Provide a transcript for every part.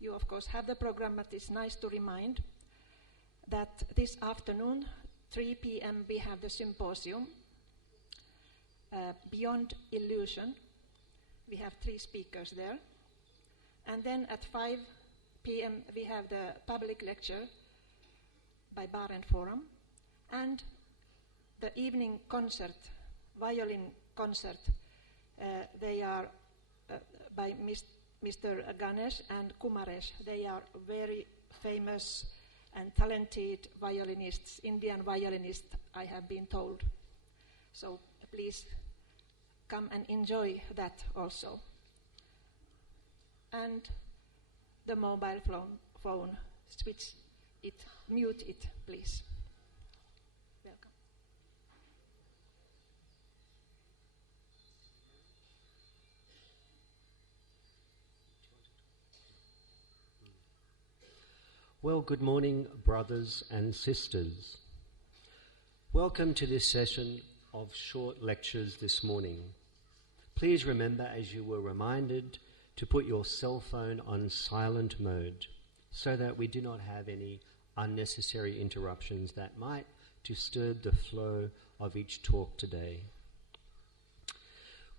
You, of course, have the program, but it's nice to remind that this afternoon, 3 p.m., we have the symposium, Beyond Illusion. We have 3 speakers there. And then at 5 p.m., we have the public lecture by Bar and Forum, and the evening concert, violin concert. They are by Mr. Ganesh and Kumaresh. They are very famous and talented violinists, Indian violinists, I have been told. So please come and enjoy that also. And the mobile phone, switch it, mute it, please. Welcome. Well, good morning, brothers and sisters. Welcome to this session of short lectures this morning. Please remember, as you were reminded, to put your cell phone on silent mode so that we do not have any unnecessary interruptions that might disturb the flow of each talk today.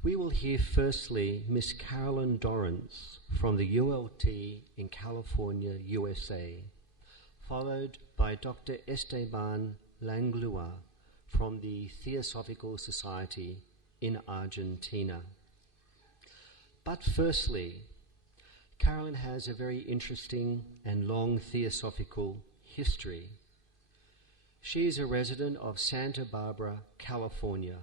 We will hear firstly Miss Carolyn Dorrance from the ULT in California, USA, followed by Dr. Esteban Langlois from the Theosophical Society in Argentina. But firstly, Carolyn has a very interesting and long theosophical history. She is a resident of Santa Barbara, California.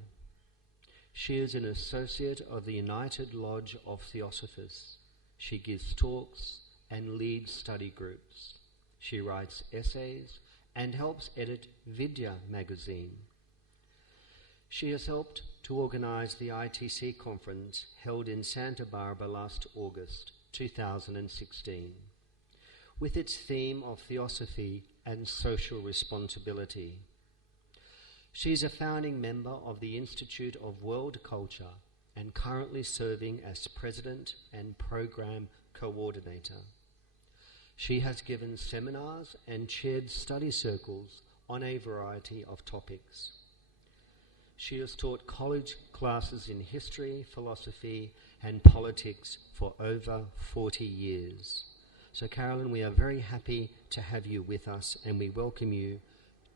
She is an associate of the United Lodge of Theosophists. She gives talks and leads study groups. She writes essays and helps edit Vidya magazine. She has helped to organize the ITC conference held in Santa Barbara last August 2016, with its theme of theosophy and social responsibility. She's a founding member of the Institute of World Culture and currently serving as president and program coordinator. She has given seminars and chaired study circles on a variety of topics. She has taught college classes in history, philosophy, and politics for over 40 years. So, Carolyn, we are very happy to have you with us, and we welcome you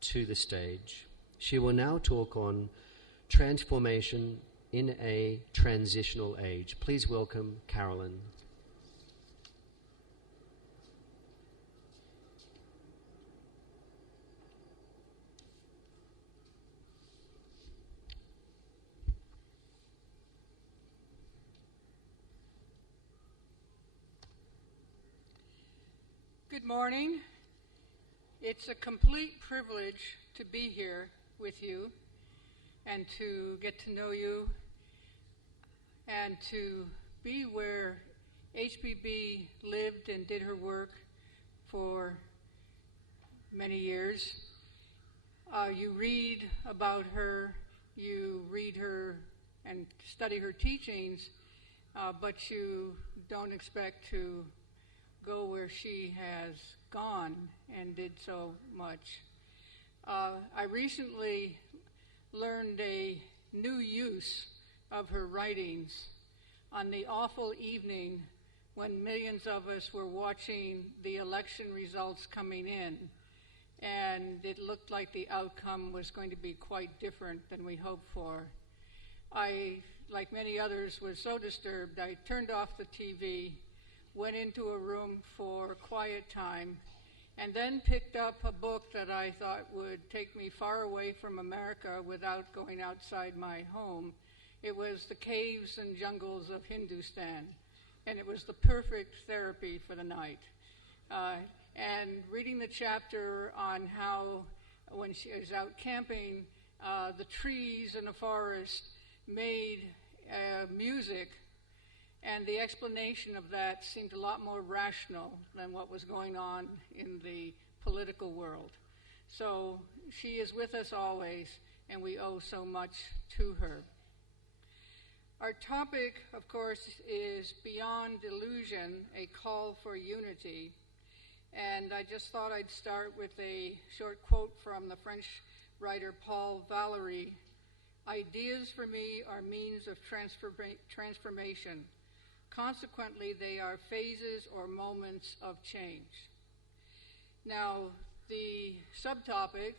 to the stage. She will now talk on transformation in a transitional age. Please welcome Carolyn. Good morning. It's a complete privilege to be here with you and to get to know you and to be where HBB lived and did her work for many years. You read about her, you read her and study her teachings, but you don't expect to go where she has gone and did so much. I recently learned a new use of her writings on the awful evening when millions of us were watching the election results coming in, and it looked like the outcome was going to be quite different than we hoped for. I, like many others, was so disturbed, I turned off the TV, went into a room for quiet time, and then picked up a book that I thought would take me far away from America without going outside my home. It was The Caves and Jungles of Hindustan, and it was the perfect therapy for the night. And reading the chapter on how, when she was out camping, the trees in the forest made music, and the explanation of that seemed a lot more rational than what was going on in the political world. So she is with us always, and we owe so much to her. Our topic, of course, is Beyond Illusion, a Call for Unity. And I just thought I'd start with a short quote from the French writer Paul Valéry. Ideas for me are means of transformation. Consequently, they are phases or moments of change. Now, the subtopic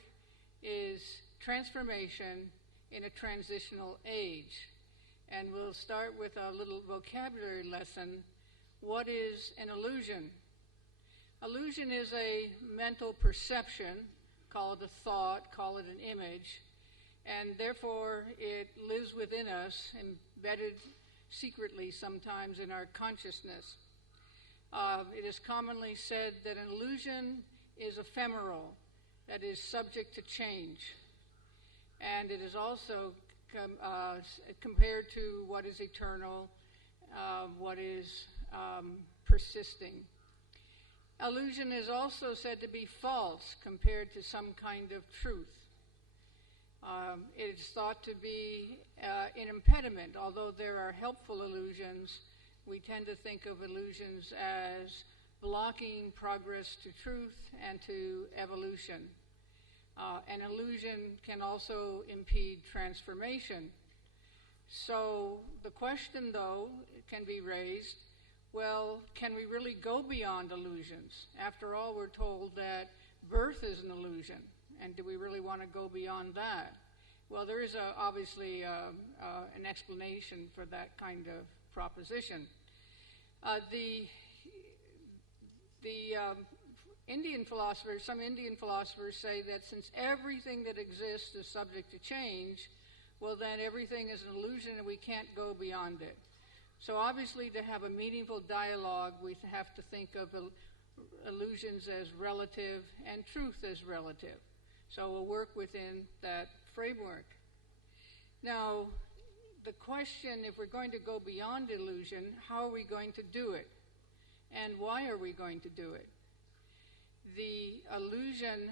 is transformation in a transitional age. And we'll start with a little vocabulary lesson. What is an illusion? Illusion is a mental perception, call it a thought, call it an image, and therefore it lives within us, embedded secretly sometimes in our consciousness. It is commonly said that an illusion is ephemeral, that is subject to change. And it is also compared to what is eternal, what is persisting. Illusion is also said to be false compared to some kind of truth. It is thought to be an impediment. Although there are helpful illusions, we tend to think of illusions as blocking progress to truth and to evolution. An illusion can also impede transformation. So the question, though, can be raised, well, can we really go beyond illusions? After all, we're told that birth is an illusion, and do we really want to go beyond that? Well, there is obviously an explanation for that kind of proposition. Some Indian philosophers say that since everything that exists is subject to change, well, then everything is an illusion and we can't go beyond it. So obviously, to have a meaningful dialogue, we have to think of illusions as relative and truth as relative. So we'll work within that framework. Now, the question, if we're going to go beyond illusion, how are we going to do it? And why are we going to do it? The illusion,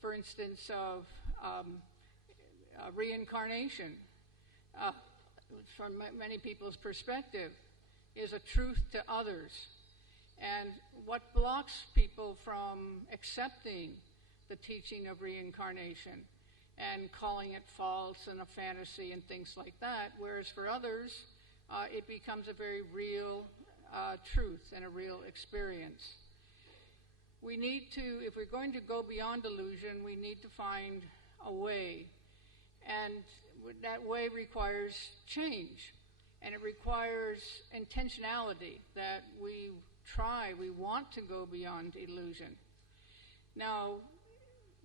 for instance, of reincarnation, from many people's perspective, is a truth to others. And what blocks people from accepting the teaching of reincarnation and calling it false and a fantasy and things like that, whereas for others, it becomes a very real truth and a real experience. We need to, if we're going to go beyond illusion, we need to find a way. And that way requires change. And it requires intentionality, that we want to go beyond illusion. Now,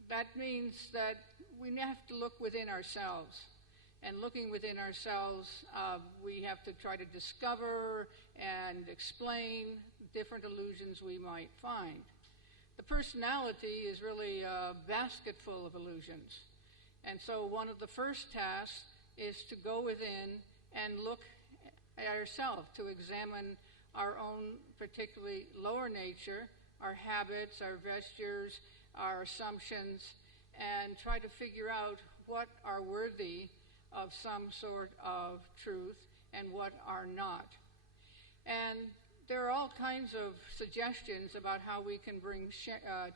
that means that we have to look within ourselves. And looking within ourselves, we have to try to discover and explain different illusions we might find. The personality is really a basket full of illusions. And so one of the first tasks is to go within and look at ourselves, to examine our own particularly lower nature, our habits, our vestures, our assumptions, and try to figure out what are worthy of some sort of truth and what are not. And there are all kinds of suggestions about how we can bring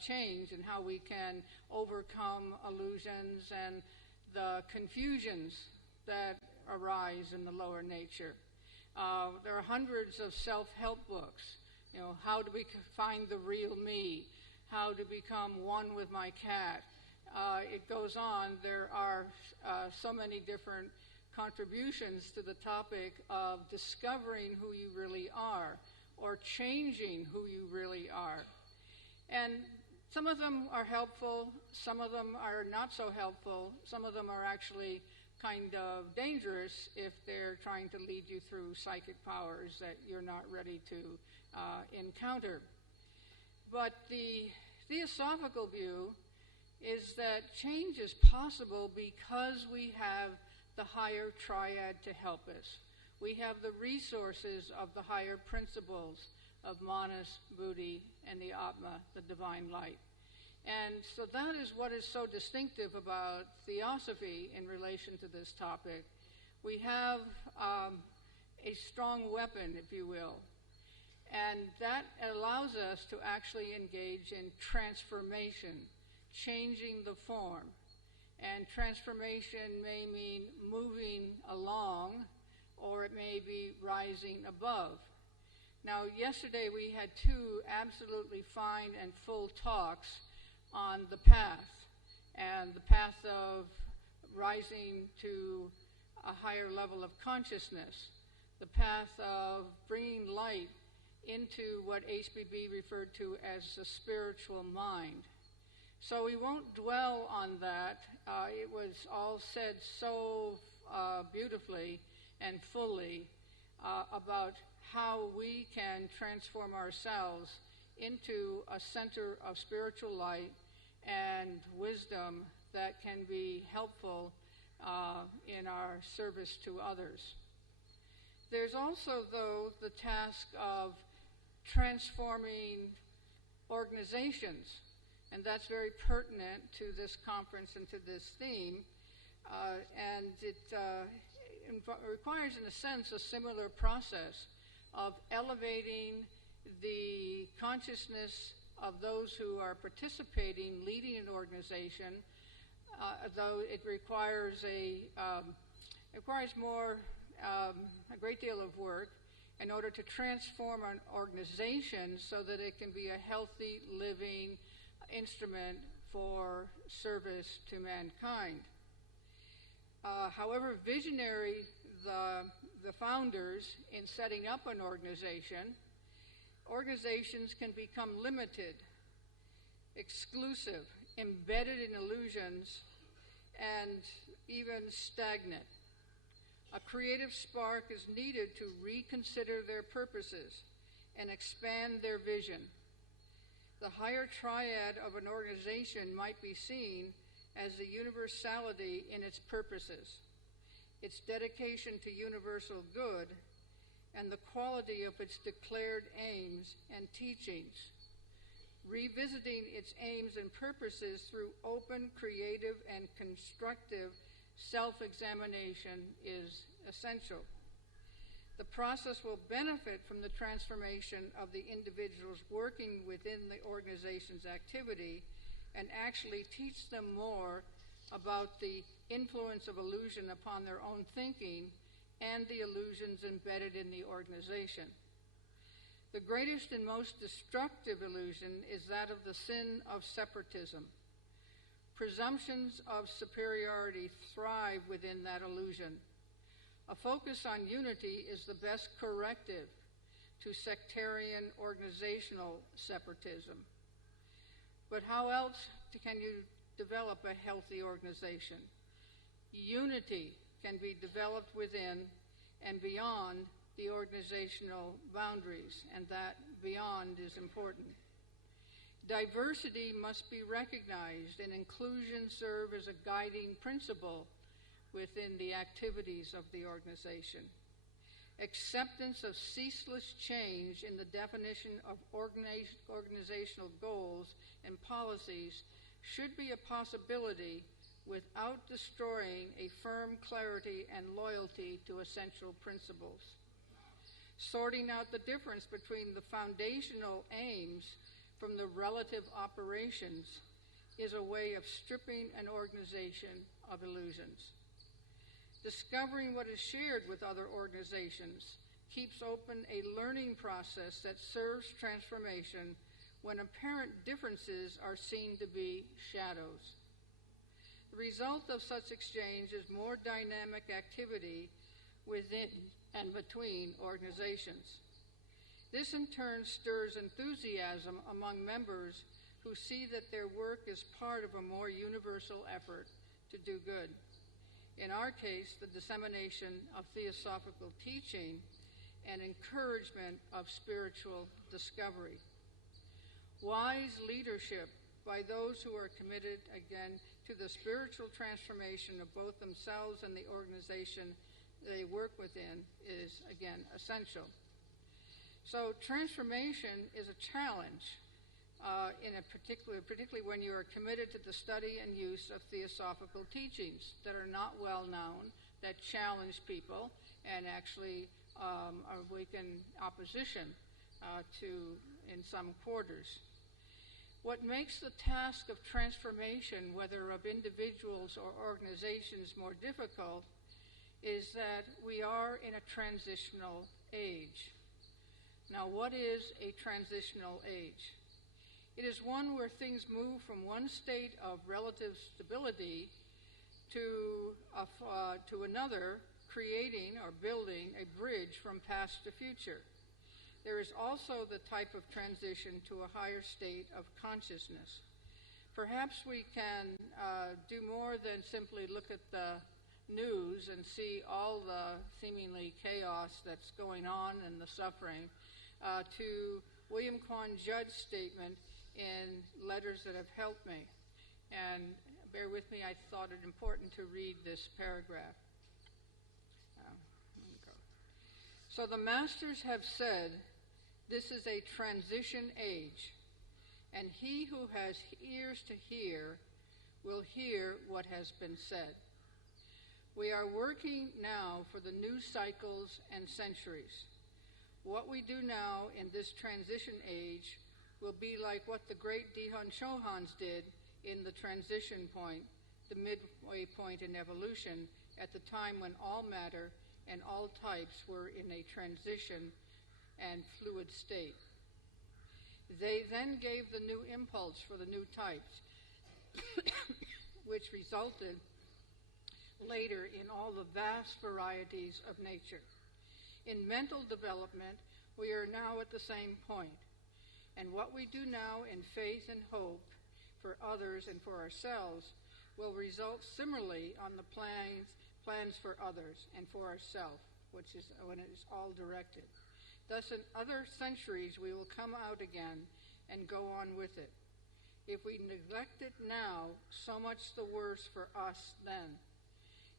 change and how we can overcome illusions and the confusions that arise in the lower nature. There are hundreds of self-help books. How to find the real me, how to become one with my cat. It goes on. There are so many different contributions to the topic of discovering who you really are, or changing who you really are. And some of them are helpful, some of them are not so helpful, some of them are actually kind of dangerous if they're trying to lead you through psychic powers that you're not ready to encounter. But the theosophical view is that change is possible because we have the higher triad to help us. We have the resources of the higher principles of Manas, Buddhi, and the Atma, the divine light. And so that is what is so distinctive about theosophy in relation to this topic. we have a strong weapon, if you will. And that allows us to actually engage in transformation, changing the form. And transformation may mean moving along, or it may be rising above. Now, yesterday we had 2 absolutely fine and full talks on the path, and the path of rising to a higher level of consciousness, the path of bringing light into what HBB referred to as the spiritual mind. So we won't dwell on that. It was all said so beautifully and fully about how we can transform ourselves into a center of spiritual light and wisdom that can be helpful in our service to others. There's also, though, the task of transforming organizations, and that's very pertinent to this conference and to this theme, and it requires, in a sense, a similar process of elevating the consciousness of those who are participating, leading an organization, though it requires a great deal of work in order to transform an organization so that it can be a healthy, living instrument for service to mankind. However visionary the founders in setting up an organization, organizations can become limited, exclusive, embedded in illusions, and even stagnant. A creative spark is needed to reconsider their purposes and expand their vision. The higher triad of an organization might be seen as the universality in its purposes, its dedication to universal good, and the quality of its declared aims and teachings. Revisiting its aims and purposes through open, creative, and constructive self-examination is essential. The process will benefit from the transformation of the individuals working within the organization's activity and actually teach them more about the influence of illusion upon their own thinking and the illusions embedded in the organization. The greatest and most destructive illusion is that of the sin of separatism. Presumptions of superiority thrive within that illusion. A focus on unity is the best corrective to sectarian organizational separatism. But how else can you develop a healthy organization? Unity can be developed within and beyond the organizational boundaries, and that beyond is important. Diversity must be recognized, and inclusion serve as a guiding principle within the activities of the organization. Acceptance of ceaseless change in the definition of organizational goals and policies should be a possibility without destroying a firm clarity and loyalty to essential principles. Sorting out the difference between the foundational aims from the relative operations is a way of stripping an organization of illusions. Discovering what is shared with other organizations keeps open a learning process that serves transformation when apparent differences are seen to be shadows. The result of such exchange is more dynamic activity within and between organizations. This in turn stirs enthusiasm among members who see that their work is part of a more universal effort to do good. In our case, the dissemination of theosophical teaching and encouragement of spiritual discovery. Wise leadership by those who are committed, again, to the spiritual transformation of both themselves and the organization they work within is, again, essential. So transformation is a challenge, particularly when you are committed to the study and use of theosophical teachings that are not well known, that challenge people and actually awaken opposition in some quarters. What makes the task of transformation, whether of individuals or organizations, more difficult is that we are in a transitional age. Now, what is a transitional age? It is one where things move from one state of relative stability to another, creating or building a bridge from past to future. There is also the type of transition to a higher state of consciousness. Perhaps we can do more than simply look at the news and see all the seemingly chaos that's going on and the suffering, to William Quan Judd's statement in letters that have helped me. And bear with me, I thought it important to read this paragraph. So the masters have said, this is a transition age, and he who has ears to hear will hear what has been said. We are working now for the new cycles and centuries. What we do now in this transition age will be like what the great Dihon Chohans did in the transition point, the midway point in evolution, at the time when all matter and all types were in a transition and fluid state. They then gave the new impulse for the new types, which resulted later in all the vast varieties of nature. In mental development, we are now at the same point. And what we do now in faith and hope for others and for ourselves will result similarly on the plans for others and for ourselves, which is when it is all directed. Thus, in other centuries, we will come out again and go on with it. If we neglect it now, so much the worse for us then.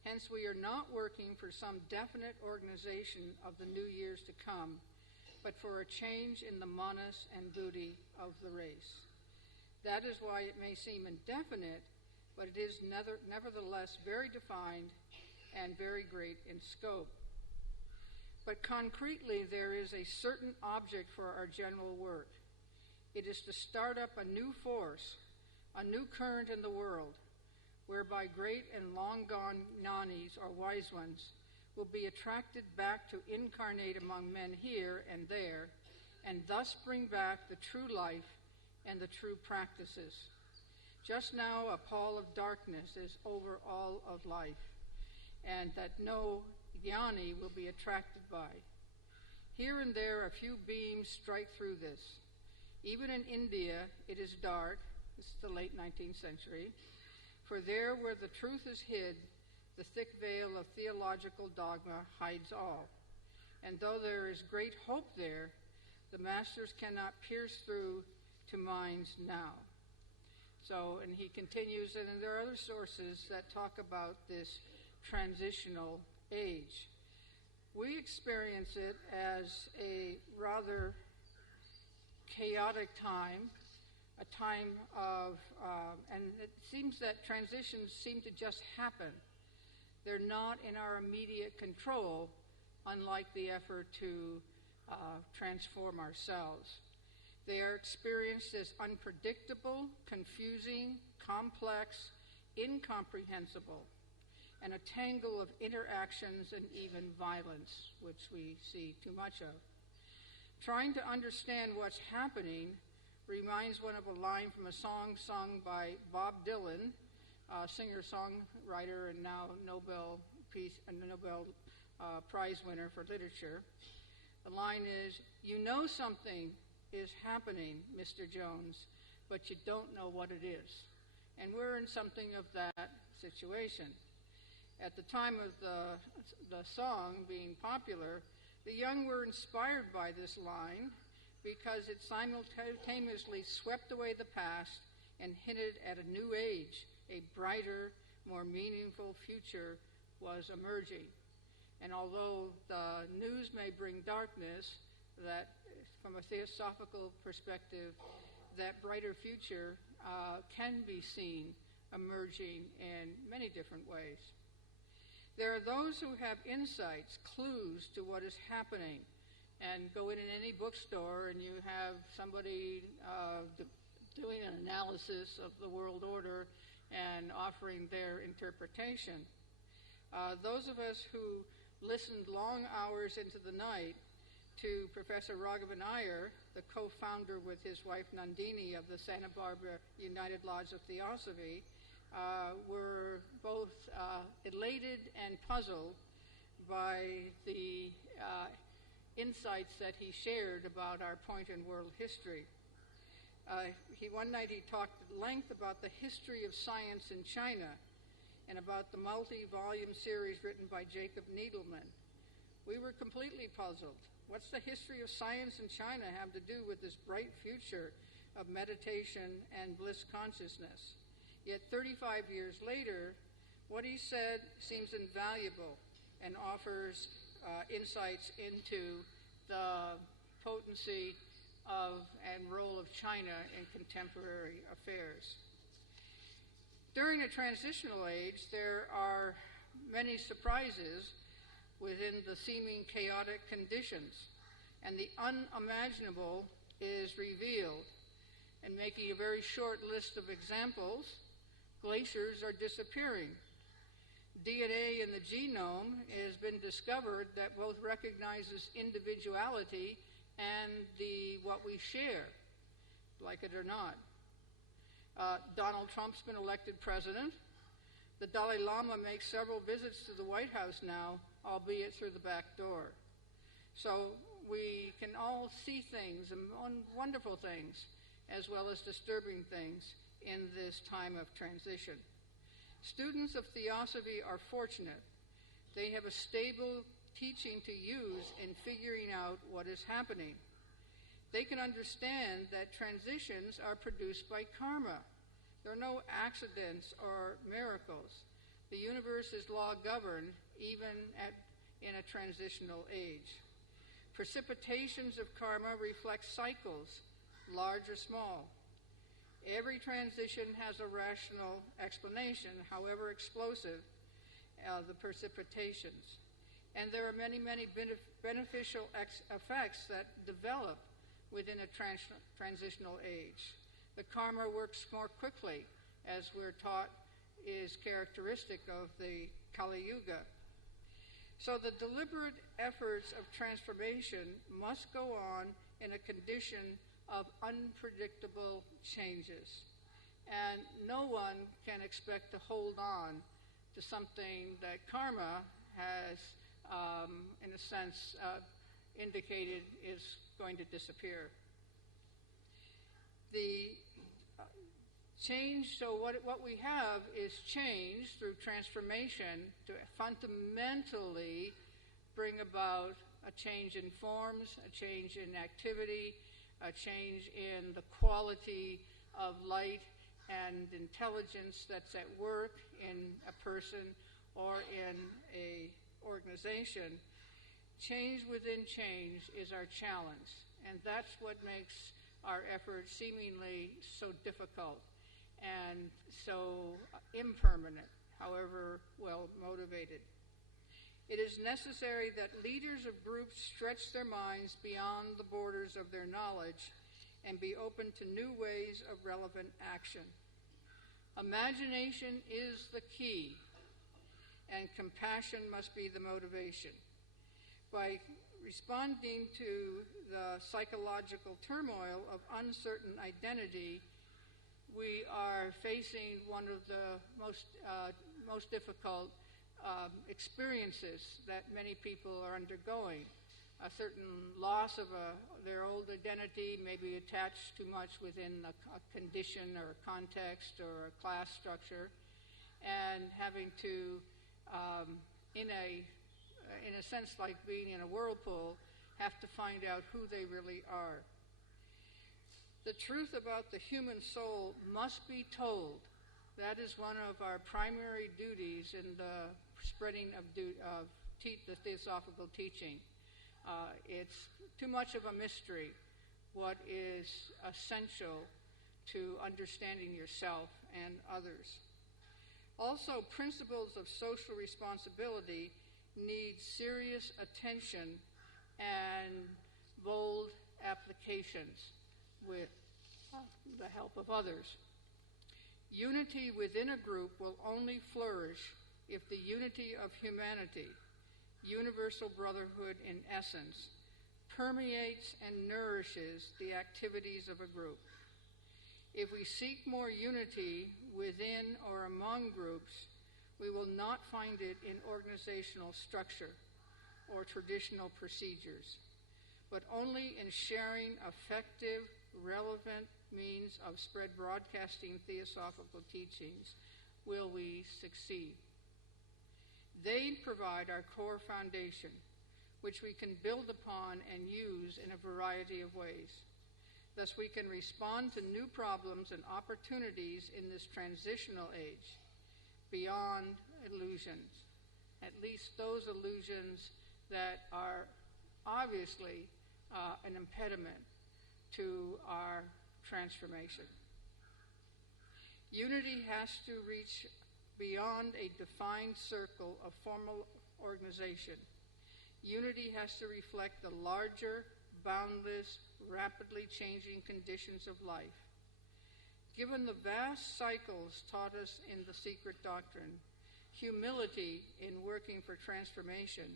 Hence, we are not working for some definite organization of the new years to come, but for a change in the manas and buddhi of the race. That is why it may seem indefinite, but it is nevertheless very defined and very great in scope. But concretely, there is a certain object for our general work. It is to start up a new force, a new current in the world, whereby great and long-gone jnanis, or wise ones, will be attracted back to incarnate among men here and there, and thus bring back the true life and the true practices. Just now, a pall of darkness is over all of life, and that no jnani will be attracted by. Here and there, a few beams strike through this. Even in India, it is dark. This is the late 19th century. For there where the truth is hid, the thick veil of theological dogma hides all. And though there is great hope there, the masters cannot pierce through to minds now. So, and he continues, and there are other sources that talk about this transitional age. We experience it as a rather chaotic time, a time of, and it seems that transitions seem to just happen. They're not in our immediate control, unlike the effort to transform ourselves. They are experienced as unpredictable, confusing, complex, incomprehensible, and a tangle of interactions and even violence, which we see too much of. Trying to understand what's happening reminds one of a line from a song sung by Bob Dylan, a singer-songwriter and now Nobel Prize winner for literature. The line is, "You know something is happening, Mr. Jones, but you don't know what it is." And we're in something of that situation. At the time of the song being popular, the young were inspired by this line because it simultaneously swept away the past and hinted at a new age, a brighter, more meaningful future was emerging. And although the news may bring darkness, that from a theosophical perspective, that brighter future can be seen emerging in many different ways. There are those who have insights, clues to what is happening, and go in any bookstore and you have somebody doing an analysis of the world order and offering their interpretation. Those of us who listened long hours into the night to Professor Raghavan Iyer, the co-founder with his wife Nandini of the Santa Barbara United Lodge of Theosophy, were both elated and puzzled by the insights that he shared about our point in world history. One night he talked at length about the history of science in China and about the multi-volume series written by Jacob Needleman. We were completely puzzled. What's the history of science in China have to do with this bright future of meditation and bliss consciousness? Yet 35 years later, what he said seems invaluable and offers insights into the potency of and role of China in contemporary affairs. During a transitional age, there are many surprises within the seeming chaotic conditions, and the unimaginable is revealed. And making a very short list of examples, glaciers are disappearing. DNA in the genome has been discovered that both recognizes individuality and what we share, like it or not. Donald Trump's been elected president. The Dalai Lama makes several visits to the White House now, albeit through the back door. So we can all see things, and wonderful things, as well as disturbing things in this time of transition. Students of Theosophy are fortunate. They have a stable teaching to use in figuring out what is happening. They can understand that transitions are produced by karma. There are no accidents or miracles. The universe is law-governed, even in a transitional age. Precipitations of karma reflect cycles, large or small. Every transition has a rational explanation, however explosive the precipitations. And there are many, many beneficial effects that develop within a transitional age. The karma works more quickly, as we're taught is characteristic of the Kali Yuga. So the deliberate efforts of transformation must go on in a condition of unpredictable changes. And no one can expect to hold on to something that karma has, in a sense, indicated is going to disappear. The change, so what we have is change through transformation to fundamentally bring about a change in forms, a change in activity, a change in the quality of light and intelligence that's at work in a person or in a organization. Change within change is our challenge, and that's what makes our effort seemingly so difficult and so impermanent, however well motivated. It is necessary that leaders of groups stretch their minds beyond the borders of their knowledge and be open to new ways of relevant action. Imagination is the key, and compassion must be the motivation. By responding to the psychological turmoil of uncertain identity, we are facing one of the most difficult experiences that many people are undergoing. A certain loss of their old identity, maybe attached too much within a condition or a context or a class structure, and having to, in a sense like being in a whirlpool, have to find out who they really are. The truth about the human soul must be told. That is one of our primary duties in the spreading of the theosophical teaching. It's too much of a mystery what is essential to understanding yourself and others. Also, principles of social responsibility need serious attention and bold applications with the help of others. Unity within a group will only flourish if the unity of humanity, universal brotherhood in essence, permeates and nourishes the activities of a group. If we seek more unity within or among groups, we will not find it in organizational structure or traditional procedures, but only in sharing effective, relevant means of spread broadcasting theosophical teachings will we succeed. They provide our core foundation, which we can build upon and use in a variety of ways. Thus, we can respond to new problems and opportunities in this transitional age beyond illusions, at least those illusions that are obviously an impediment to our transformation. Unity has to reach beyond a defined circle of formal organization. Unity has to reflect the larger, boundless, rapidly changing conditions of life. Given the vast cycles taught us in the secret doctrine, humility in working for transformation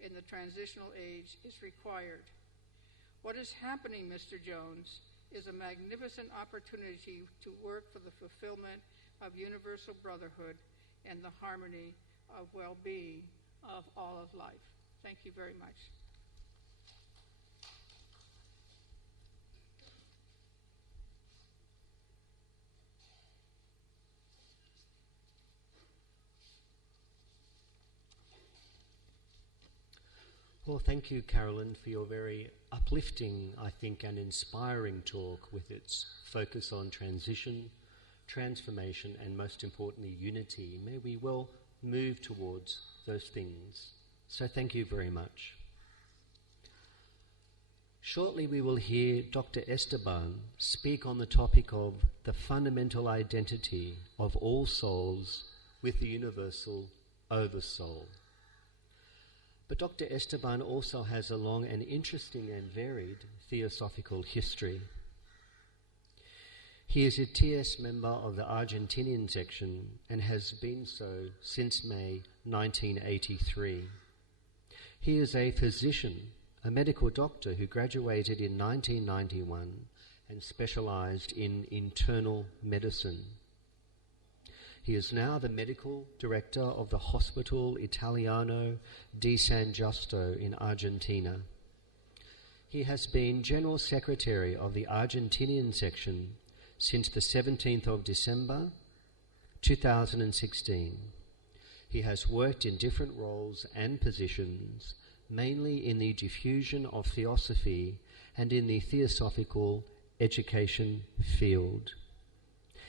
in the transitional age is required. What is happening, Mr. Jones, is a magnificent opportunity to work for the fulfillment of universal brotherhood and the harmony of well-being of all of life. Thank you very much. Well, thank you, Carolyn, for your very uplifting, I think, and inspiring talk with its focus on transition, transformation, and most importantly, unity. May we well move towards those things. So thank you very much. Shortly we will hear Dr. Esteban speak on the topic of the fundamental identity of all souls with the universal oversoul. But Dr. Esteban also has a long and interesting and varied theosophical history. He is a TS member of the Argentinian section and has been so since May 1983. He is a physician, a medical doctor who graduated in 1991 and specialized in internal medicine. He is now the medical director of the Hospital Italiano di San Giusto in Argentina. He has been General Secretary of the Argentinian section since the 17th of December 2016. He has worked in different roles and positions, mainly in the diffusion of theosophy and in the theosophical education field.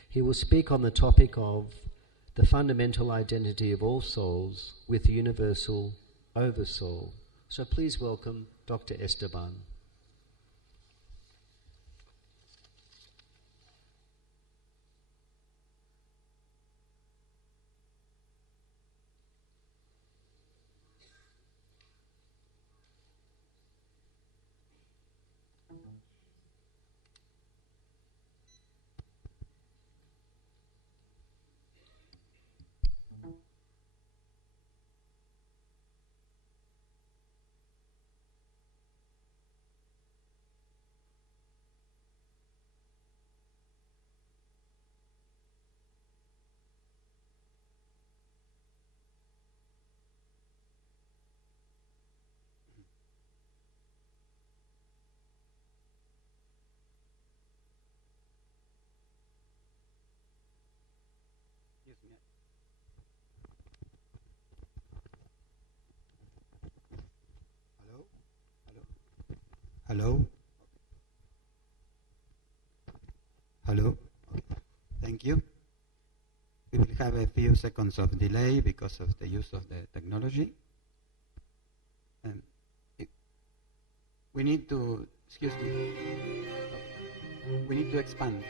He will speak on the topic of the fundamental identity of all souls with the universal oversoul. So please welcome Dr. Esteban. Hello? Hello? Okay. Thank you. We will have a few seconds of delay because of the use of the technology. We need to, excuse me, we need to expand.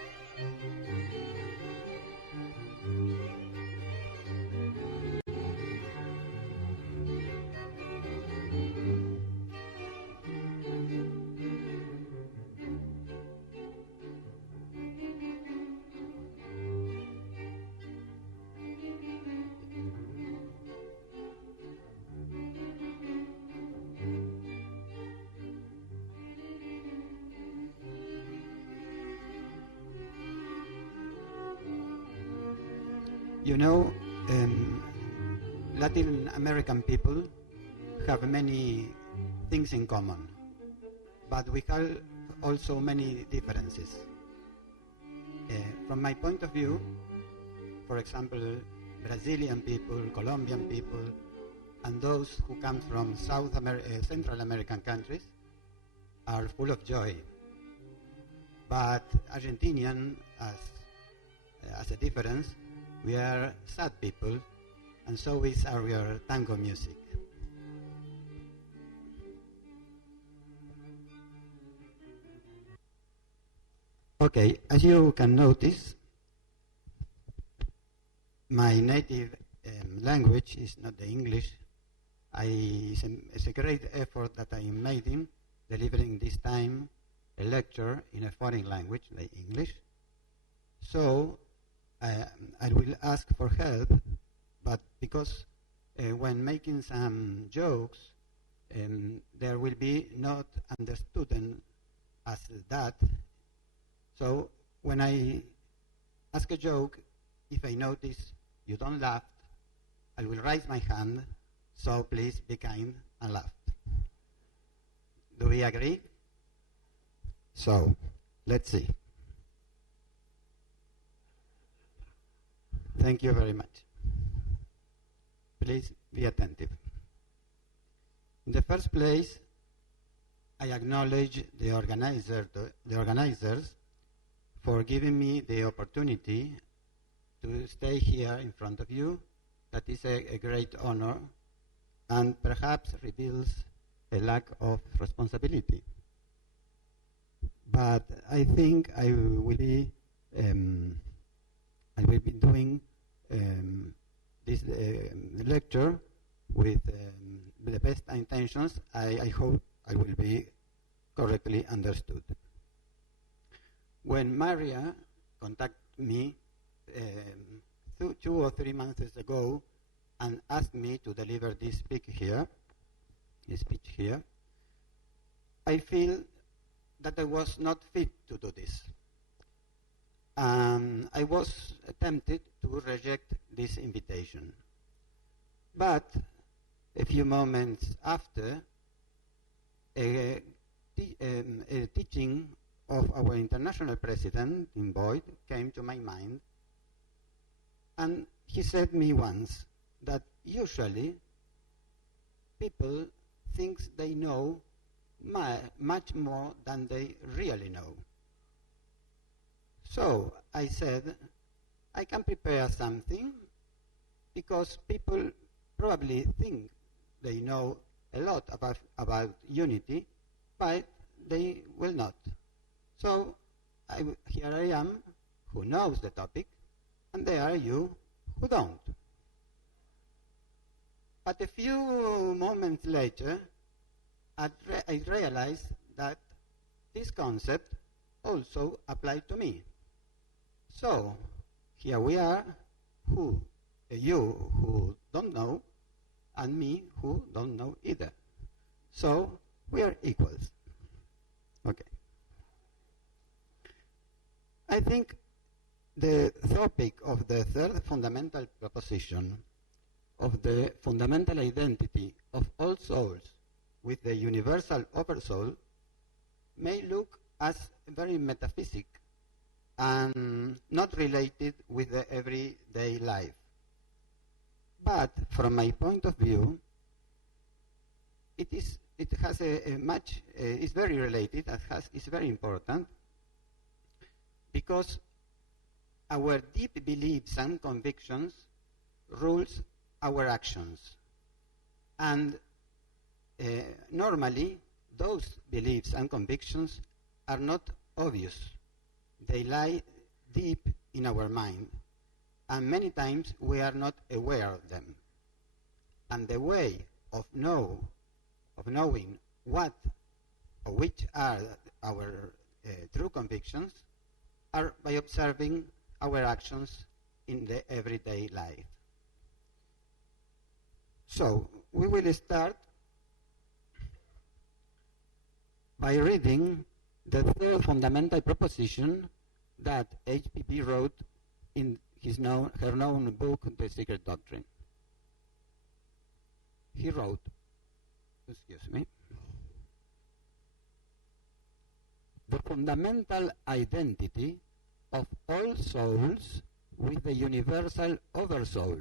You know, Latin American people have many things in common, but we have also many differences. From my point of view, for example, Brazilian people, Colombian people, and those who come from Central American countries are full of joy. But Argentinian, as a difference, we are sad people, and so is our tango music. Okay, as you can notice, my native language is not the English. It's a great effort that I am making, delivering this time a lecture in a foreign language, like English. So I will ask for help, but because when making some jokes, there will be not understood as that. So when I ask a joke, if I notice you don't laugh, I will raise my hand, so please be kind and laugh. Do we agree? So, let's see. Thank you very much. Please be attentive. In the first place, I acknowledge the organizers for giving me the opportunity to stay here in front of you. That is a great honor, and perhaps reveals a lack of responsibility. But I think I will be doing this lecture with the best intentions. I hope I will be correctly understood. When Maria contacted me 2 or 3 months ago and asked me to deliver this speech here, I feel that I was not fit to do this. I was tempted to reject this invitation. But a few moments after, a teaching of our international president in Boyd came to my mind, and he said me once that usually people think they know much more than they really know. So I said, I can prepare something because people probably think they know a lot about unity, but they will not. So here I am, who knows the topic, and there are you who don't. But a few moments later, I realized that this concept also applied to me. So here we are, you who don't know, and me who don't know either. So we are equals. Okay. I think the topic of the third fundamental proposition of the fundamental identity of all souls with the universal oversoul may look as very metaphysic and not related with the everyday life. But from my point of view, it's very related, it's very important, because our deep beliefs and convictions rules our actions. And normally, those beliefs and convictions are not obvious. They lie deep in our mind, and many times we are not aware of them. And the way of knowing what or which are our true convictions are by observing our actions in the everyday life. So we will start by reading the third fundamental proposition that HPP wrote in her known book, The Secret Doctrine. He wrote, excuse me, the fundamental identity of all souls with the universal oversoul,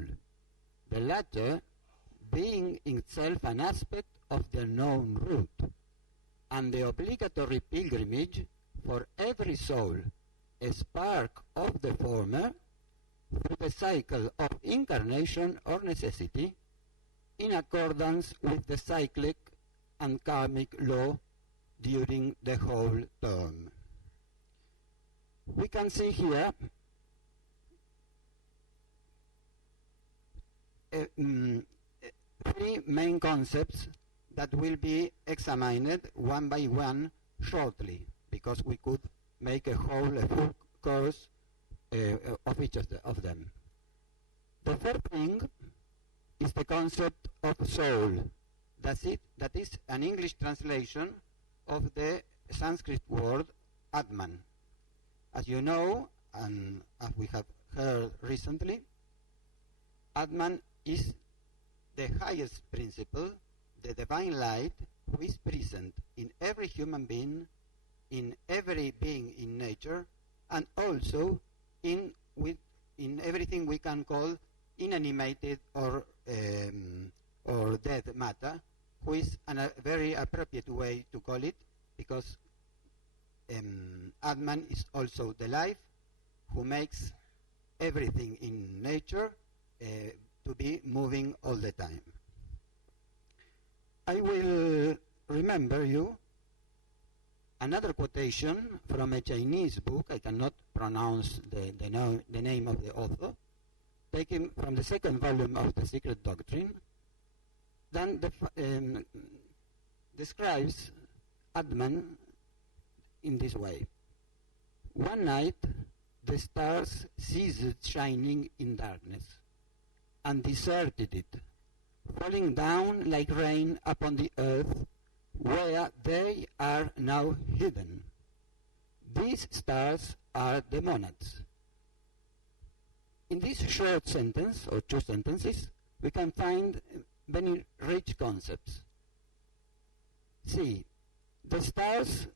the latter being itself an aspect of the known root, and the obligatory pilgrimage for every soul, a spark of the former, through the cycle of incarnation or necessity, in accordance with the cyclic and karmic law during the whole term. We can see here three main concepts that will be examined one by one shortly, because we could make a full course of each of them. The first thing is the concept of soul. That is an English translation of the Sanskrit word Atman. As you know, and as we have heard recently, Atman is the highest principle, the divine light, who is present in every human being, in every being in nature, and also in everything we can call inanimated or dead matter, who is a very appropriate way to call it, because Atman is also the life who makes everything in nature to be moving all the time. I will remember you another quotation from a Chinese book. I cannot pronounce the name of the author, taken from the second volume of The Secret Doctrine, then describes Atman in this way. One night, the stars ceased shining in darkness and deserted it, falling down like rain upon the earth, where they are now hidden. These stars are the monads. In this short sentence, or two sentences, we can find many rich concepts. See, the stars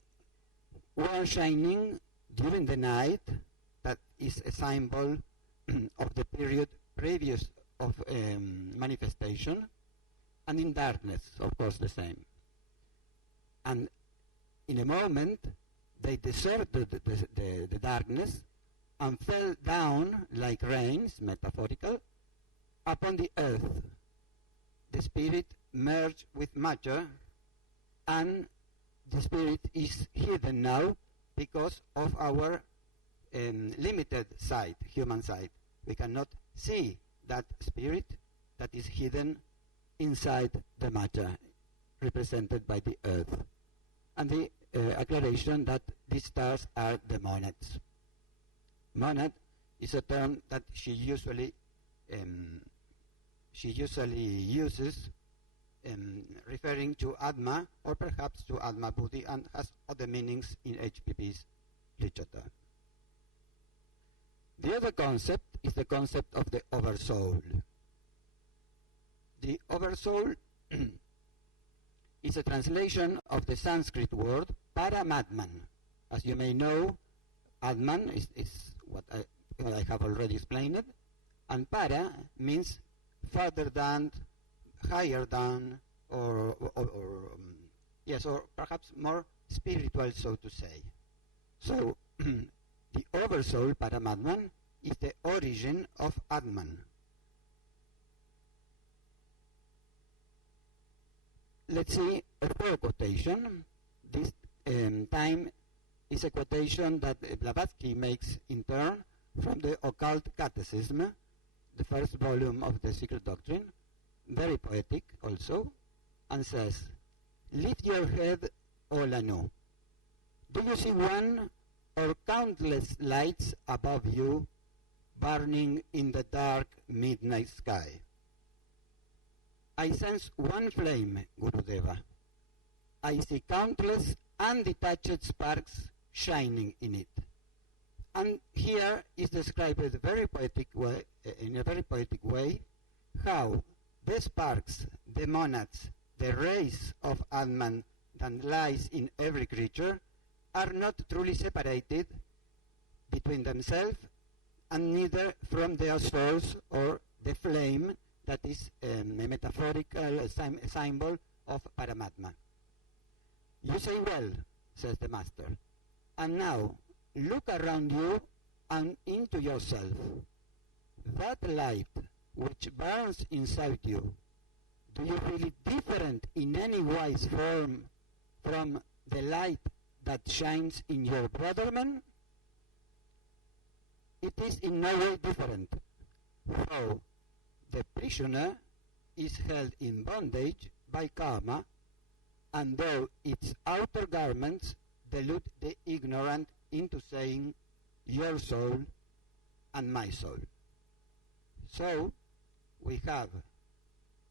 were shining during the night, that is a symbol of the period previous of manifestation, and in darkness, of course, the same. And in a moment, they deserted the darkness and fell down like rains, metaphorical, upon the earth. The spirit merged with matter, and the spirit is hidden now because of our limited sight, human sight. We cannot see that spirit that is hidden inside the matter, represented by the earth. And the acclaration that these stars are the monads. Monad is a term that she usually uses referring to Atma, or perhaps to Atma Buddhi, and has other meanings in HPP's literature. The other concept is the concept of the oversoul. The oversoul is a translation of the Sanskrit word Paramatman. As you may know, Atman is what I have already explained, and para means further than, higher than, or perhaps more spiritual, so to say. So the oversoul, Paramatman, is the origin of Atman. Let's see a third quotation. This time is a quotation that Blavatsky makes in turn from the Occult Catechism, the first volume of the Secret Doctrine, very poetic also, and says, "Lift your head, all anew. Do you see one or countless lights above you burning in the dark midnight sky? I sense one flame, Gurudeva. I see countless undetached sparks shining in it. And here is described in a very poetic way, how the sparks, the monads, the rays of Atman that lies in every creature are not truly separated between themselves and neither from their source or the flame that is a metaphorical symbol of Paramatma. You say well, says the master, and now look around you and into yourself. That light which burns inside you, do you feel it different in any wise form from the light that shines in your brotherman? It is in no way different. So, the prisoner is held in bondage by karma, and though its outer garments delude the ignorant into saying, your soul and my soul. So, we have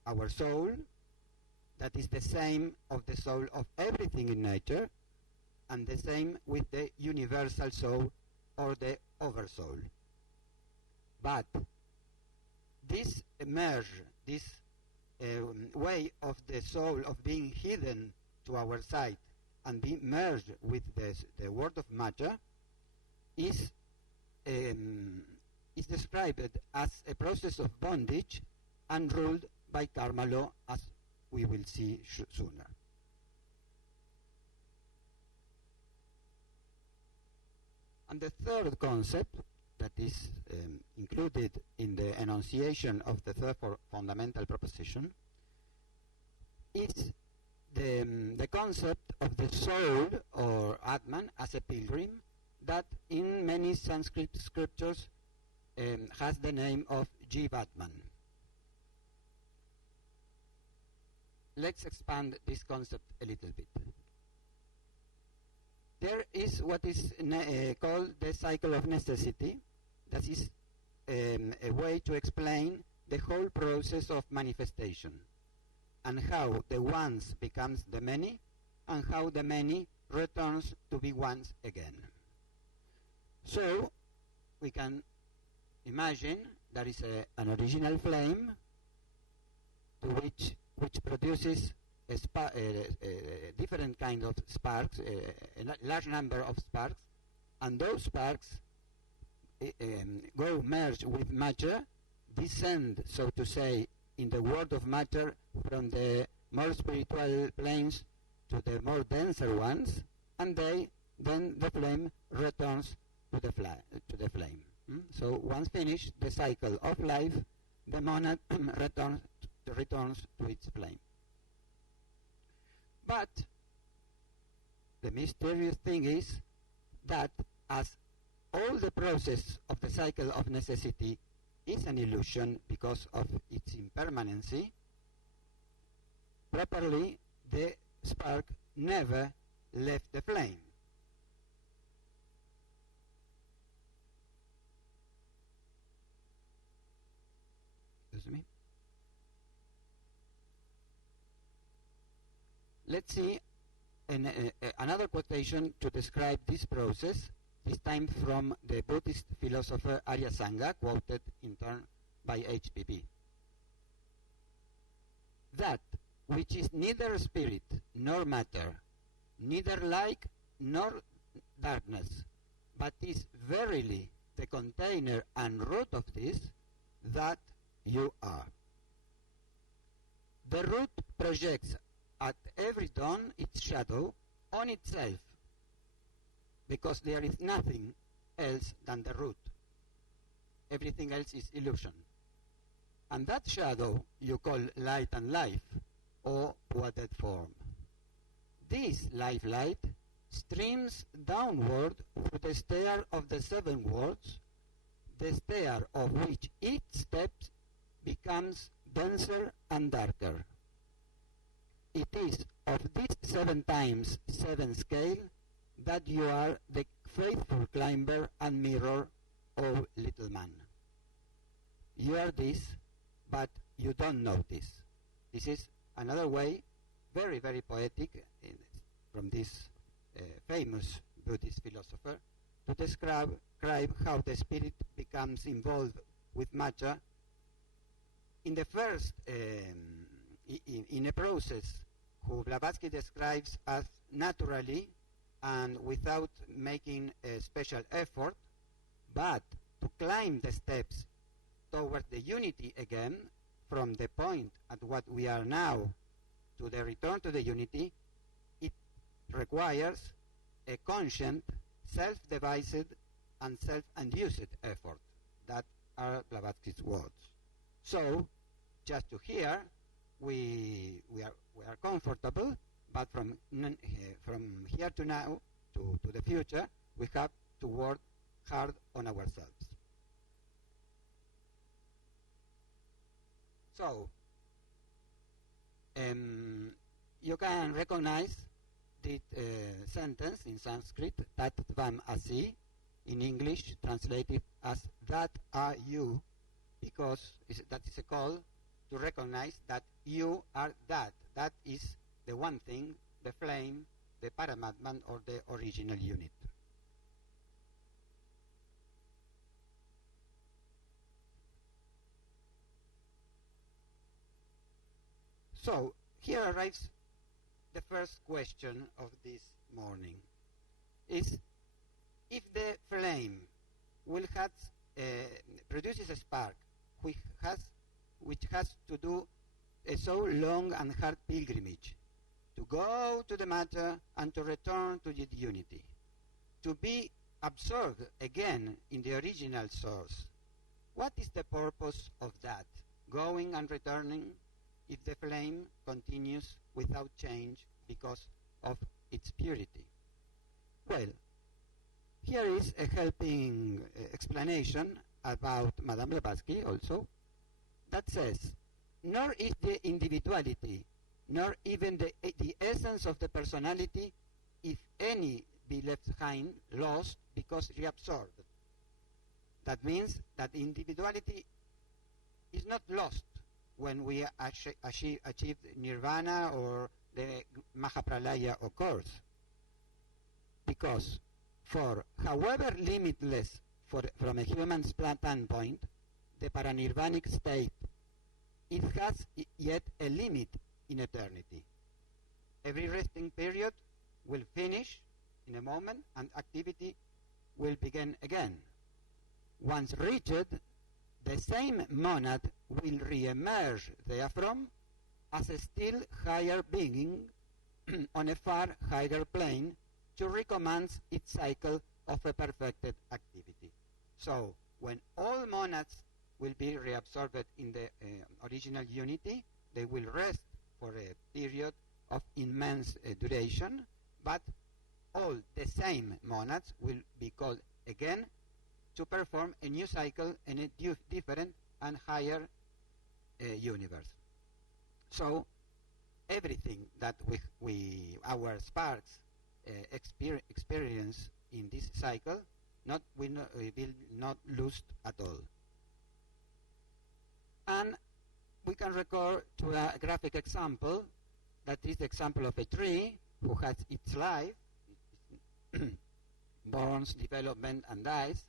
our soul, that is the same of the soul of everything in nature, and the same with the universal soul or the oversoul. But this merge, this way of the soul of being hidden to our sight and be merged with the word of matter is described as a process of bondage and ruled by karma law, as we will see sooner. And the third concept that is included in the enunciation of the third fundamental proposition is the concept of the soul or Atman as a pilgrim that in many Sanskrit scriptures has the name of Jivatman. Let's expand this concept a little bit. There is what is called the cycle of necessity. That is a way to explain the whole process of manifestation and how the ones becomes the many and how the many returns to be ones again. So we can imagine there is an original flame to which produces a different kind of sparks, a large number of sparks, and those sparks go merge with matter, descend, so to say, in the world of matter from the more spiritual planes to the more denser ones, and then the flame returns to the flame. So once finished the cycle of life, the monad returns to its flame. But the mysterious thing is that as all the process of the cycle of necessity is an illusion because of its impermanency, properly the spark never left the flame. Excuse me. Let's see another quotation to describe this process, this time from the Buddhist philosopher Arya Sangha, quoted in turn by H.P.B. That which is neither spirit nor matter, neither light nor darkness, but is verily the container and root of this, that you are. The root projects at every dawn its shadow on itself, because there is nothing else than the root. Everything else is illusion. And that shadow you call light and life, or watered form. This light streams downward through the stair of the seven worlds, the stair of which each step becomes denser and darker. It is of this 7 times 7 scale that you are the faithful climber and mirror, O little man. You are this, but you don't know this. This is another way, very, very poetic, from this famous Buddhist philosopher, to describe describe how the spirit becomes involved with matter in the first, in a process who Blavatsky describes as naturally and without making a special effort, but to climb the steps toward the unity again, from the point at what we are now to the return to the unity, it requires a conscient, self-devised and self-induced effort. That are Blavatsky's words. So, just to hear, we are comfortable, but from here to now, to the future, we have to work hard on ourselves. So, you can recognize this sentence in Sanskrit, Tat Tvam Asi, in English translated as that are you, because that is a call to recognize that you are that. That is the one thing, the flame, the Paramatman, or the original unit. So, here arrives the first question of this morning. Is if the flame will produces a spark which has to do a so long and hard pilgrimage, to go to the matter and to return to the unity, to be absorbed again in the original source. What is the purpose of that, going and returning, if the flame continues without change because of its purity? Well, here is a helping explanation about Madame Blavatsky also, that says, nor is the individuality, nor even the essence of the personality, if any be left behind, lost because reabsorbed. That means that individuality is not lost when we achieve nirvana or the Mahapralaya occurs. Because for however limitless from a human standpoint, the paranirvanic state, it has yet a limit in eternity. Every resting period will finish in a moment and activity will begin again. Once reached, the same monad will re-emerge therefrom as a still higher being on a far higher plane to recommence its cycle of a perfected activity. So, when all monads will be reabsorbed in the original unity, they will rest for a period of immense duration, but all the same monads will be called again to perform a new cycle in a different and higher universe. So, everything that our sparks experience in this cycle will not lose at all. And we can recur to a graphic example, that is the example of a tree who has its life, born, development, and dies,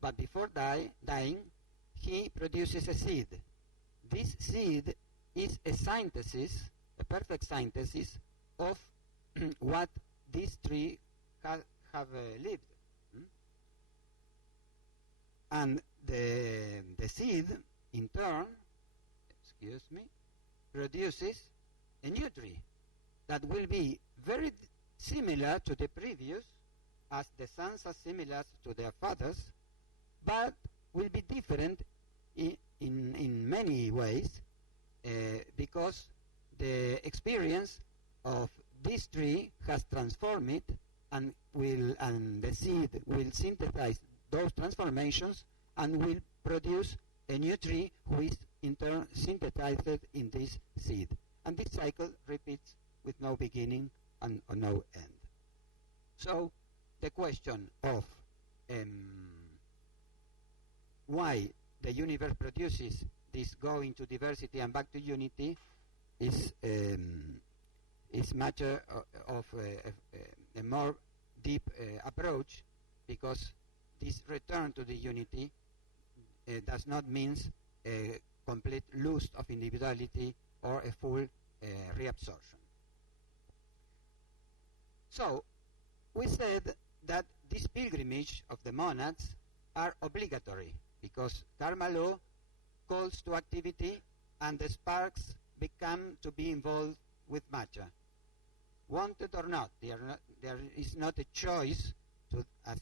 but before dying, he produces a seed. This seed is a synthesis, a perfect synthesis of what this tree have lived. And the seed, in turn, produces a new tree that will be very similar to the previous, as the sons are similar to their fathers, but will be different in many ways, because the experience of this tree has transformed it, and the seed will synthesize those transformations and will produce a new tree who is in turn synthesized in this seed. And this cycle repeats with no beginning and no end. So the question of why the universe produces this going to diversity and back to unity is matter of a more deep approach, because this return to the unity does not mean a complete loss of individuality or a full reabsorption. So, we said that this pilgrimage of the monads are obligatory because karma law calls to activity and the sparks become to be involved with matcha. Wanted or not, there is not a choice, to, as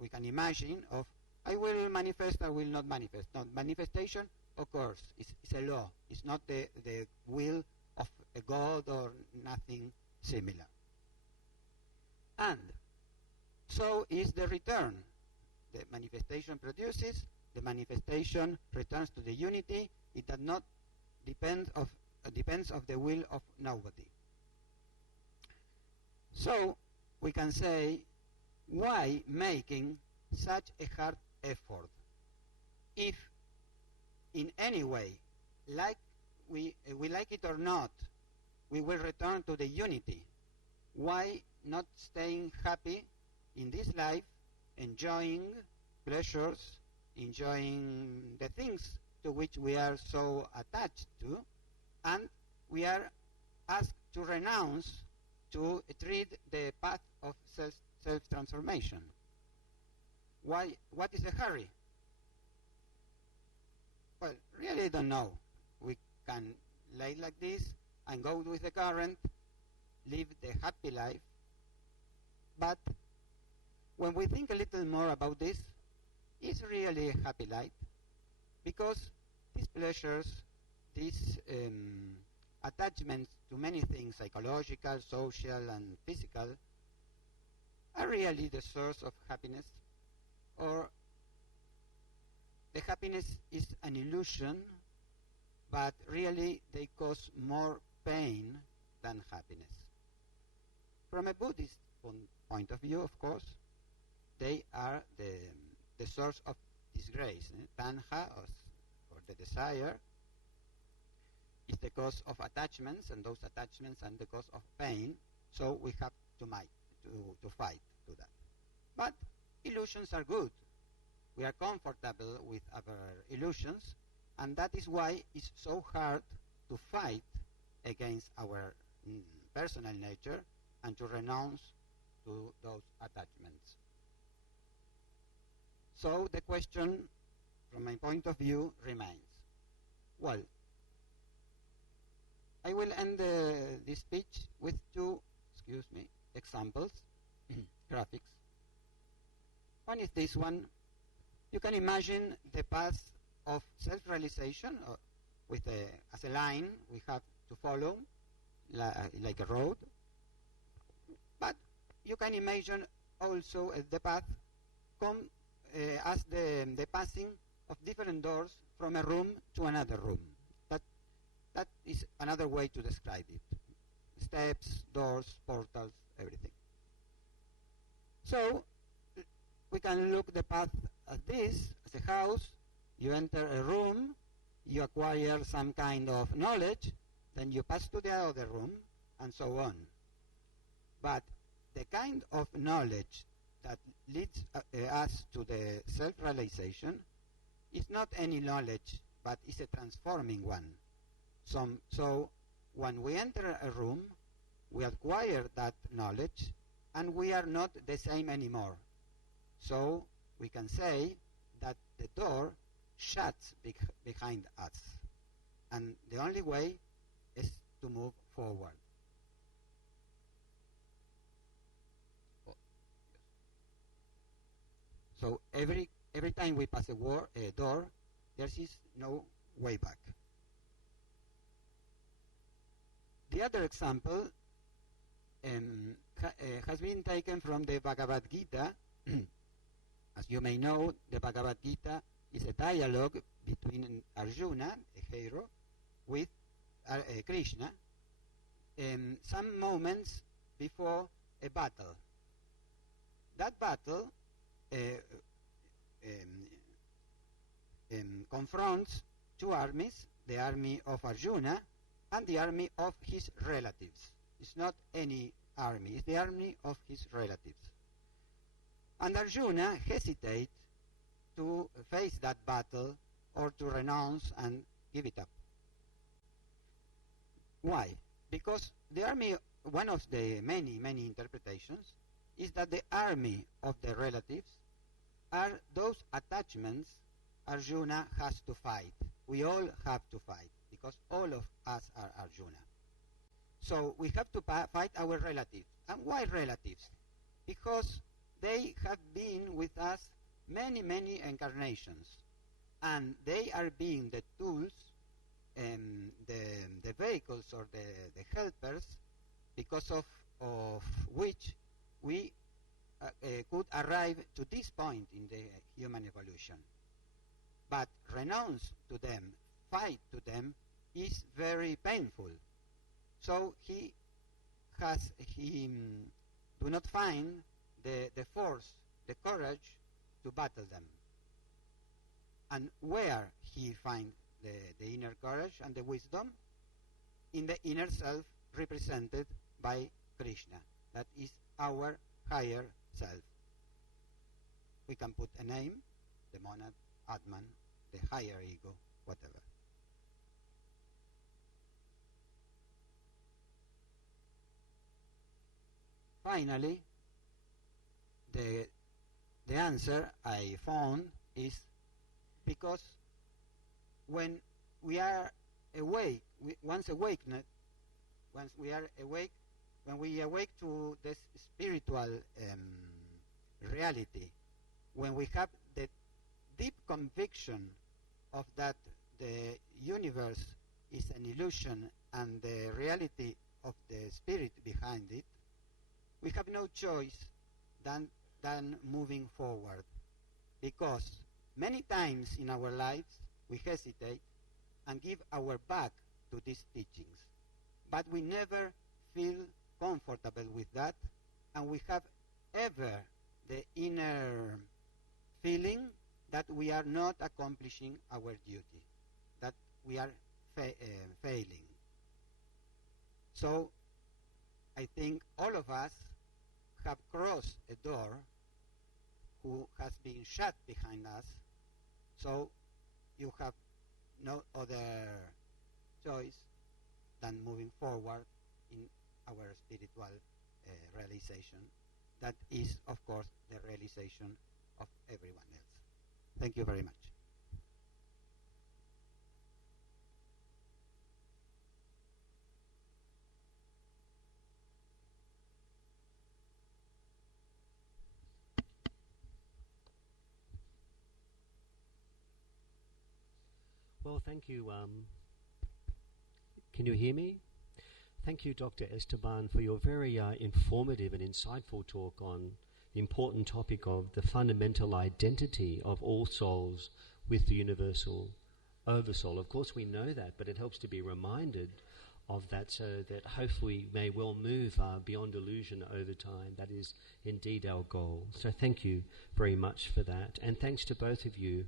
we can imagine, of I will manifest, I will not manifest. No, manifestation occurs. It's a law. It's not the will of a god or nothing similar. And so is the return. The manifestation produces, the manifestation returns to the unity. It does not depends of the will of nobody. So we can say, why making such a hard effort? If in any way, like we like it or not, we will return to the unity. Why not staying happy in this life, enjoying pleasures, enjoying the things to which we are so attached to, and we are asked to renounce, to treat the path of self-transformation. Why? What is the hurry? Well, really I don't know. We can lay like this and go with the current, live the happy life. But when we think a little more about this, it's really a happy life, because these pleasures, these attachments to many things, psychological, social, and physical, are really the source of happiness, or the happiness is an illusion, but really they cause more pain than happiness. From a Buddhist point of view, of course, they are the source of disgrace. Tanha, or the desire, is the cause of attachments, and those attachments are the cause of pain, so we have to fight to that. But illusions are good. We are comfortable with our illusions, and that is why it's so hard to fight against our personal nature and to renounce to those attachments. So the question, from my point of view, remains. Well, I will end this speech with two, examples, graphics. One is this one. You can imagine the path of self-realization with as a line we have to follow, like a road. But you can imagine also the path as the passing of different doors from a room to another room. That is another way to describe it. Steps, doors, portals, everything. So we can look the path as this, as a house. You enter a room, you acquire some kind of knowledge, then you pass to the other room, and so on. But the kind of knowledge that leads us to the self-realization is not any knowledge, but is a transforming one. So when we enter a room, we acquire that knowledge, and we are not the same anymore. So we can say that the door shuts behind us, and the only way is to move forward. So every time we pass a door, there is no way back. The other example has been taken from the Bhagavad-Gita. As you may know, the Bhagavad-Gita is a dialogue between Arjuna, a hero, with Krishna, some moments before a battle. That battle confronts two armies, the army of Arjuna and the army of his relatives. It's not any army, it's the army of his relatives. And Arjuna hesitates to face that battle or to renounce and give it up. Why? Because the army, one of the many interpretations, is that the army of the relatives are those attachments Arjuna has to fight. We all have to fight, because all of us are Arjuna. So we have to fight our relatives. And why relatives? Because they have been with us many incarnations, and they are being the tools, the vehicles or the helpers, because of which we could arrive to this point in the human evolution. But renounce to them, fight to them, is very painful. So he do not find the force, the courage to battle them. And where he finds the inner courage and the wisdom? In the inner self represented by Krishna. That is our higher self. We can put a name, the monad, Atman, the higher ego, whatever. Finally, the answer I found is because when we are awake, when we awake to this spiritual reality, when we have the deep conviction of that the universe is an illusion and the reality of the spirit behind it, we have no choice than moving forward. Because many times in our lives we hesitate and give our back to these teachings. But we never feel comfortable with that, and we have ever the inner feeling that we are not accomplishing our duty, that we are failing. So I think all of us have crossed a door who has been shut behind us, so you have no other choice than moving forward in our spiritual realization. That is, of course, the realization of everyone else. Thank you very much. Well, thank you. Can you hear me? Thank you, Dr. Esteban, for your very informative and insightful talk on the important topic of the fundamental identity of all souls with the universal oversoul. Of course, we know that, but it helps to be reminded of that so that hopefully may well move beyond illusion over time. That is indeed our goal. So thank you very much for that. And thanks to both of you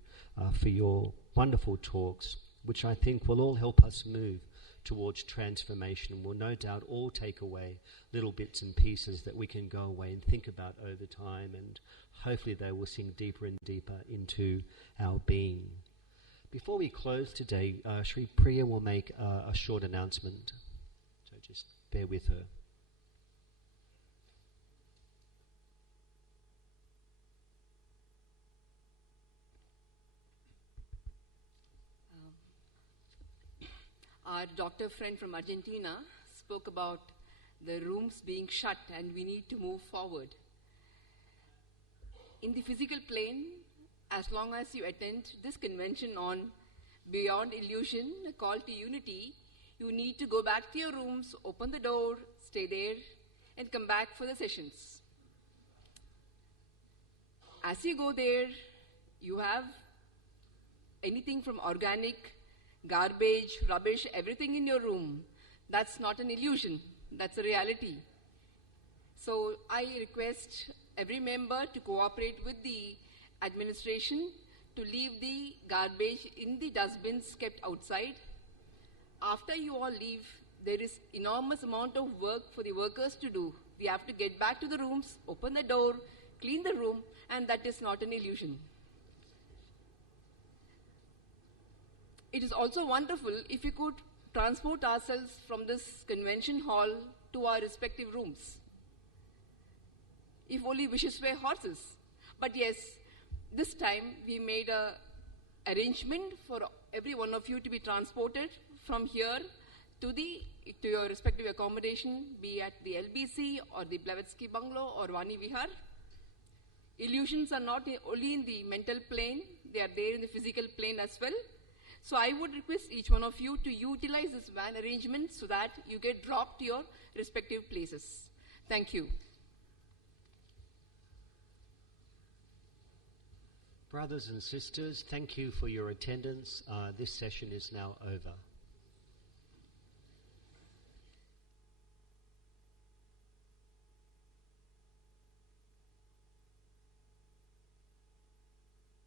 for your wonderful talks, which I think will all help us move towards transformation. We'll no doubt all take away little bits and pieces that we can go away and think about over time, and hopefully they will sink deeper and deeper into our being. Before we close today, Sri Priya will make a short announcement, so just bear with her. Our doctor friend from Argentina spoke about the rooms being shut and we need to move forward. In the physical plane, as long as you attend this convention on Beyond Illusion, a call to unity, you need to go back to your rooms, open the door, stay there, and come back for the sessions. As you go there, you have anything from organic, garbage, rubbish, everything in your room. That's not an illusion, that's a reality. So I request every member to cooperate with the administration to leave the garbage in the dustbins kept outside. After you all leave, there is enormous amount of work for the workers to do. We have to get back to the rooms, open the door, clean the room, and that is not an illusion. It is also wonderful if we could transport ourselves from this convention hall to our respective rooms. If only wishes were horses. But yes, this time we made an arrangement for every one of you to be transported from here to your respective accommodation, be at the LBC or the Blavatsky Bungalow or Vani Vihar. Illusions are not only in the mental plane, they are there in the physical plane as well. So I would request each one of you to utilize this van arrangement so that you get dropped to your respective places. Thank you. Brothers and sisters, thank you for your attendance. This session is now over.